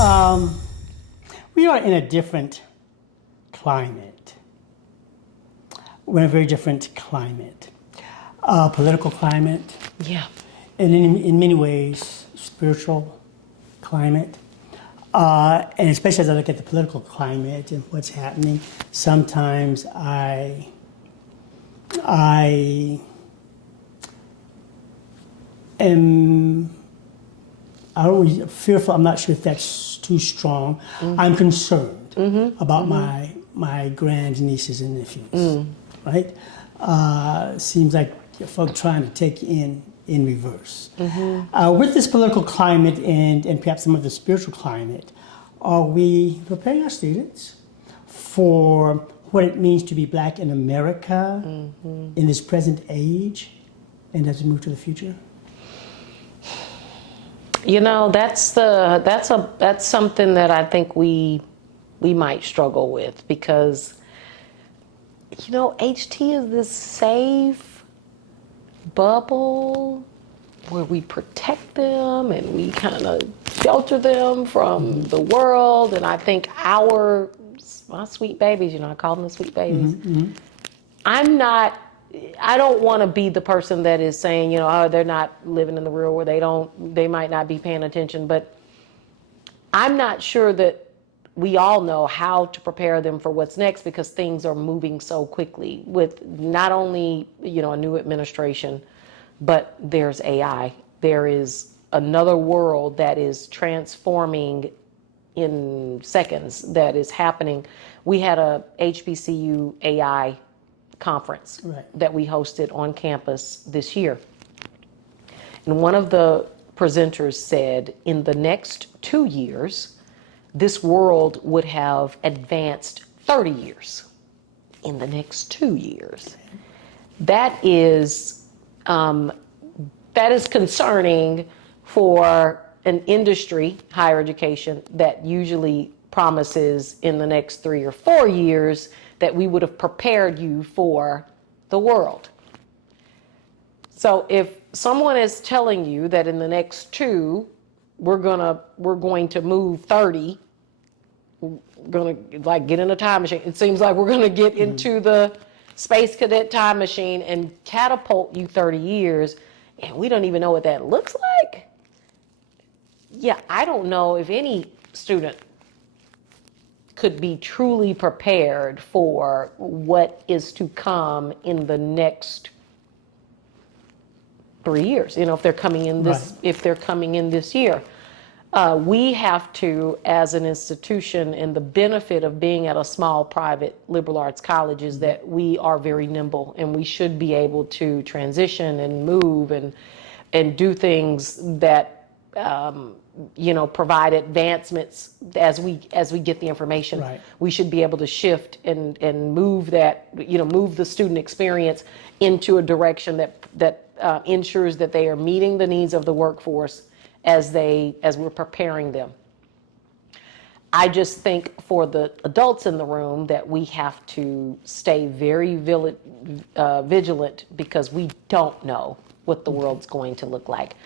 We are in a different climate. We're in a very different climate. Political climate. Yeah. And in many ways, spiritual climate. And especially as I look at the political climate and what's happening, sometimes I am fearful. I'm not sure if that's too strong. I'm concerned about my grandnieces and nephews, right? Seems like folk trying to take in reverse. With this political climate and perhaps some of the spiritual climate, are we preparing our students for what it means to be Black in America in this present age and as we move to the future? You know, that's something that I think we might struggle with, because, you know, HT is this safe bubble where we protect them and we kind of shelter them from the world. And I think my sweet babies, you know, I call them the sweet babies. I don't want to be the person that is saying, you know, oh, they're not living in the real world, they might not be paying attention, but I'm not sure that we all know how to prepare them for what's next, because things are moving so quickly with not only, you know, a new administration, but there's AI. There is another world that is transforming in seconds that is happening. We had a HBCU AI conference that we hosted on campus this year. And one of the presenters said in the next 2 years, this world would have advanced 30 years in the next 2 years. That is concerning for an industry, higher education, that usually promises in the next 3 or 4 years that we would have prepared you for the world. So if someone is telling you that in the next 2, we're going to move 30, we're gonna like get in a time machine. It seems like we're gonna get into the space cadet time machine and catapult you 30 years, and we don't even know what that looks like. Yeah, I don't know if any student could be truly prepared for what is to come in the next 3 years. You know, if they're coming in this year, we have to, as an institution, and the benefit of being at a small private liberal arts college is that we are very nimble, and we should be able to transition and move and do things that you know, provide advancements as we get the information. We should be able to shift and move that, you know, move the student experience into a direction that ensures that they are meeting the needs of the workforce as we're preparing them. I just think for the adults in the room that we have to stay very vigilant, because we don't know what the world's going to look like.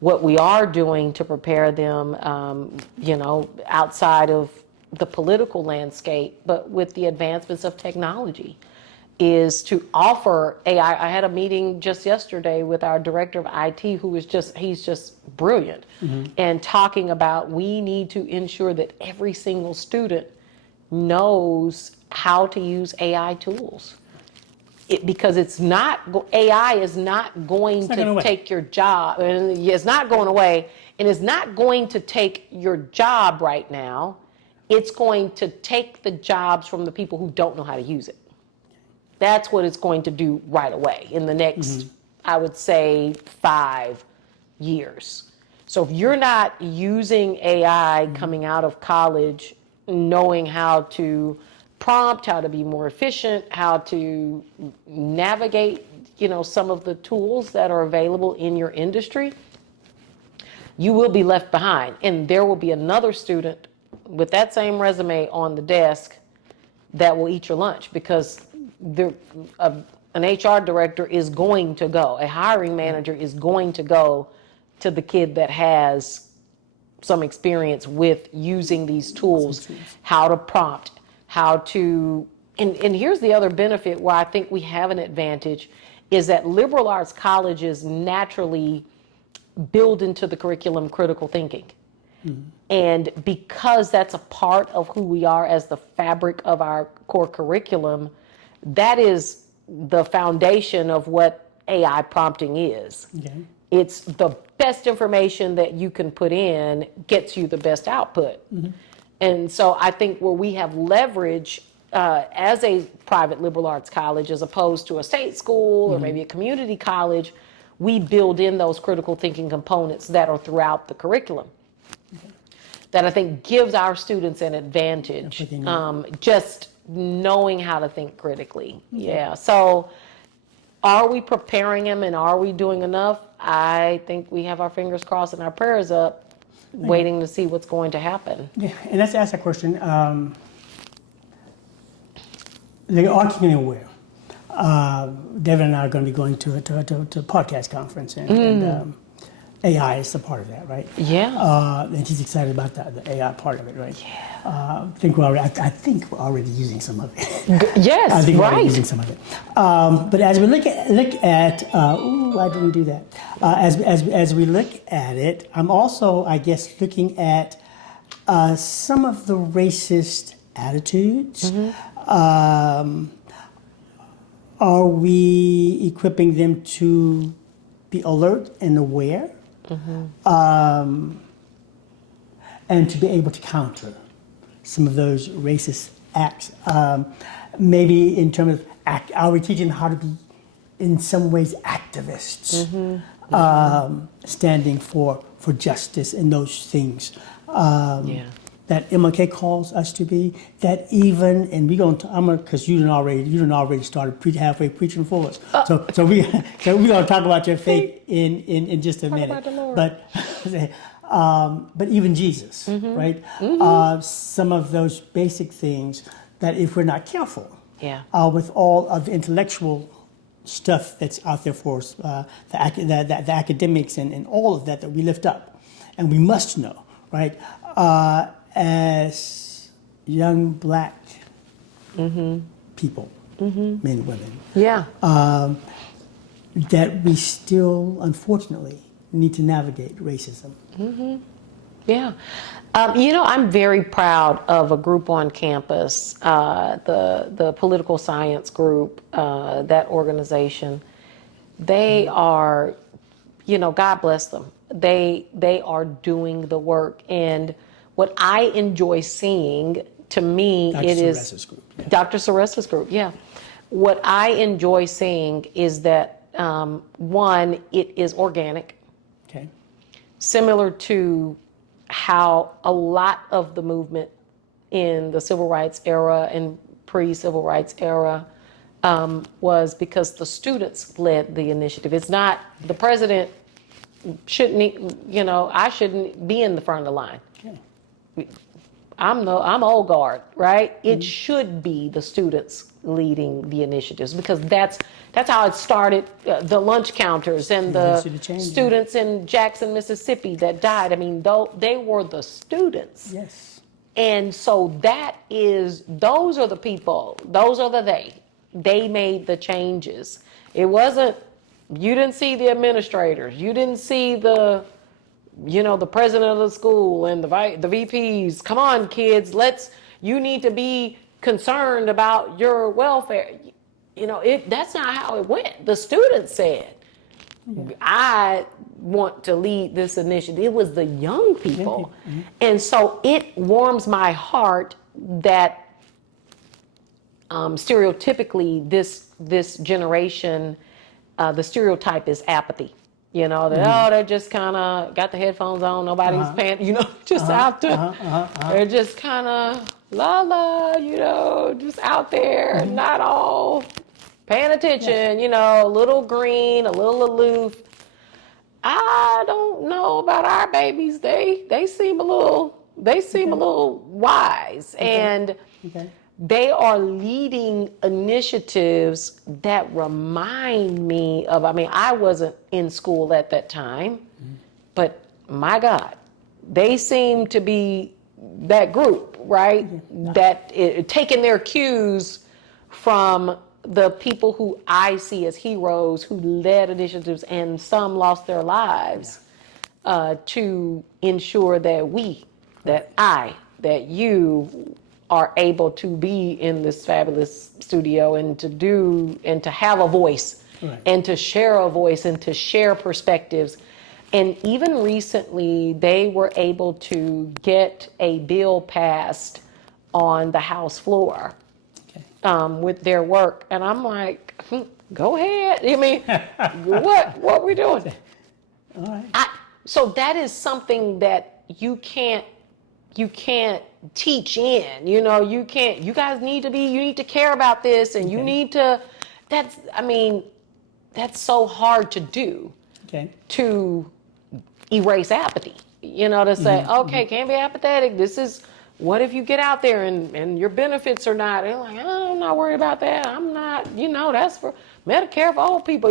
What we are doing to prepare them, you know, outside of the political landscape, but with the advancements of technology, is to offer AI. I had a meeting just yesterday with our director of IT, he's just brilliant, and talking about we need to ensure that every single student knows how to use AI tools. Because AI is not going to take your job, and it's not going away, and it's not going to take your job right now. It's going to take the jobs from the people who don't know how to use it. That's what it's going to do right away in the next, I would say, 5 years. So if you're not using AI coming out of college, knowing how to prompt, how to be more efficient, how to navigate, you know, some of the tools that are available in your industry, you will be left behind. And there will be another student with that same resume on the desk that will eat your lunch, because an HR director is going to go, a hiring manager is going to go to the kid that has some experience with using these tools, how to prompt, how to, and here's the other benefit where I think we have an advantage, is that liberal arts colleges naturally build into the curriculum critical thinking. And because that's a part of who we are as the fabric of our core curriculum, that is the foundation of what AI prompting is. Okay. It's the best information that you can put in gets you the best output. And so I think where we have leverage as a private liberal arts college as opposed to a state school or maybe a community college, we build in those critical thinking components that are throughout the curriculum. That I think gives our students an advantage, just knowing how to think critically. Yeah. So are we preparing them and are we doing enough? I think we have our fingers crossed and our prayers up, waiting to see what's going to happen. Yeah, and let's ask that question. They are keenly aware. David and I are going to be going to a podcast conference, and AI is a part of that, right? Yeah. And he's excited about the AI part of it, right? Yeah. I think we're already using some of it. Yes, I think we're already right. using some of it. But as we look at I didn't do that. As we look at it, I'm also, I guess, looking at some of the racist attitudes. Are we equipping them to be alert and aware, and to be able to counter some of those racist acts? Maybe in terms of are we teaching them how to be, in some ways, activists, standing for justice and those things? That MLK calls us to be, that even, and we're going to, because you done already started halfway preaching for us. So we're going to talk about your faith in just a minute. About the Lord. But even Jesus, right? Some of those basic things that if we're not careful, with all of the intellectual stuff that's out there for us, the academics and all of that we lift up, and we must know, right? As young black people, men and women, that we still, unfortunately, need to navigate racism. Yeah. I'm very proud of a group on campus, the political science group, that organization. They are, God bless them. They are doing the work. And what I enjoy seeing, to me, Dr. Saressa's group, What I enjoy seeing is that, one, it is organic. Okay. Similar to how a lot of the movement in the civil rights era and pre-civil rights era was because the students led the initiative. It's not the president I shouldn't be in the front of the line. Okay. I'm old guard, right? It should be the students leading the initiatives because that's how it started. The lunch counters and the students in Jackson, Mississippi that died. I mean, they were the students. Yes. And so those are the people. Those are the they. They made the changes. It wasn't. You didn't see the administrators. You didn't see the president of the school and the VPs. Come on, kids, you need to be concerned about your welfare. That's not how it went. The students said, I want to lead this initiative. It was the young people. And so it warms my heart that stereotypically this generation, the stereotype is apathy. They're just kind of got the headphones on, nobody's paying, just out there. They're just kind of just out there, not all paying attention, a little green, a little aloof. I don't know about our babies. They seem a little wise, and they are leading initiatives that remind me of, I wasn't in school at that time, but my God, they seem to be that group, right? That taking their cues from the people who I see as heroes who led initiatives and some lost their lives to ensure that that you are able to be in this fabulous studio and to have a voice and to share a voice and to share perspectives. And even recently, they were able to get a bill passed on the House floor with their work. And I'm like, go ahead. I mean, what we doing? All right. So that is something that you can't teach in, you guys need to care about this, and you need to, that's so hard to do, to erase apathy, to say, okay, can't be apathetic. This is, what if you get out there and your benefits are not, they're like, oh, I'm not worried about that. I'm not, that's for Medicare for old people.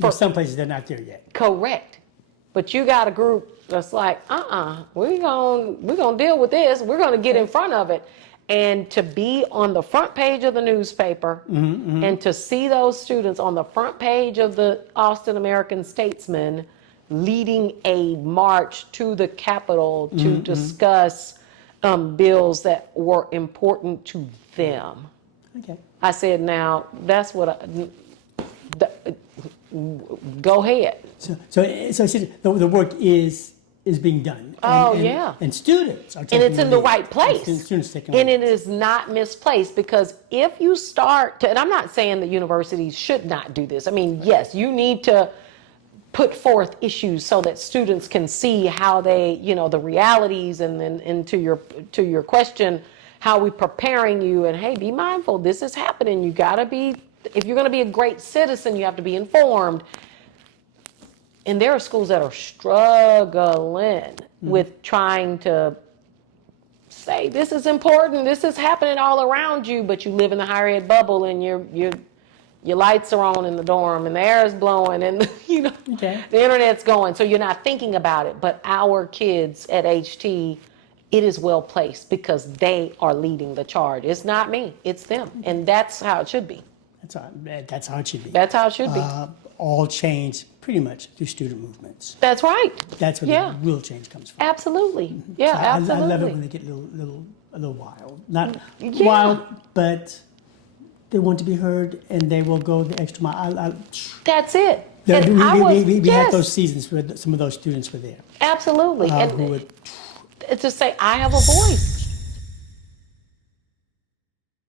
For some places they're not there yet. Correct. But you got a group that's like, we're gonna deal with this. We're gonna get in front of it. And to be on the front page of the newspaper and to see those students on the front page of the Austin American Statesman leading a march to the Capitol to discuss bills that were important to them. Okay. I said, now, that's what go ahead. So the work is being done. And students are taking and it's in the lead. right place. Students taking and lead. it is not misplaced, because if you start to, and I'm not saying that universities should not do this. I mean, yes, you need to put forth issues so that students can see how they, the realities, and then to your question, how we preparing you, and hey, be mindful, this is happening. You gotta be, if you're gonna be a great citizen, you have to be informed. And there are schools that are struggling with trying to say, this is important, this is happening all around you, but you live in the higher ed bubble, and your lights are on in the dorm, and the air is blowing, and the internet's going, so you're not thinking about it. But our kids at HT, it is well placed because they are leading the charge. It's not me, it's them, and that's how it should be. That's how it should be. That's how it should be. All change pretty much through student movements. That's right. That's where the real change comes from. Absolutely. Yeah, So absolutely. I love it when they get a little wild. Not wild, but they want to be heard, and they will go the extra mile. That's it. We Yes. had those seasons where some of those students were there. Absolutely. Who And would, to say, I have a voice.